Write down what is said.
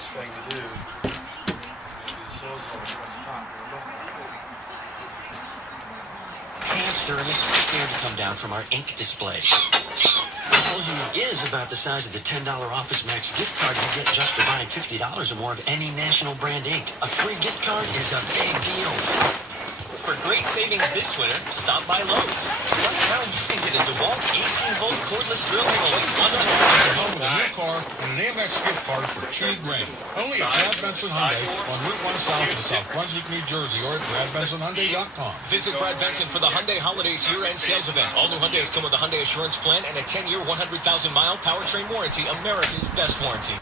next thing to do. So the sales all across the top. Hamster is too scared to come down from our ink display. Well, he is about the size of the $10 Office Max gift card you get just for buying $50 or more of any national brand ink. A free gift card is a big deal. For great savings this winter, stop by Lowe's. Right now, you can get a DeWalt 18-volt cordless drill for only $100. Home with a new car and an Amex gift card for $2,000. Only at Brad Benson Hyundai on Route 1 South in South Brunswick, New Jersey, or at BradBensonHyundai.com. Visit Brad Benson for the Hyundai Holidays year-end sales event. All new Hyundais come with a Hyundai Assurance Plan and a 10-year, 100,000-mile powertrain warranty, America's best warranty.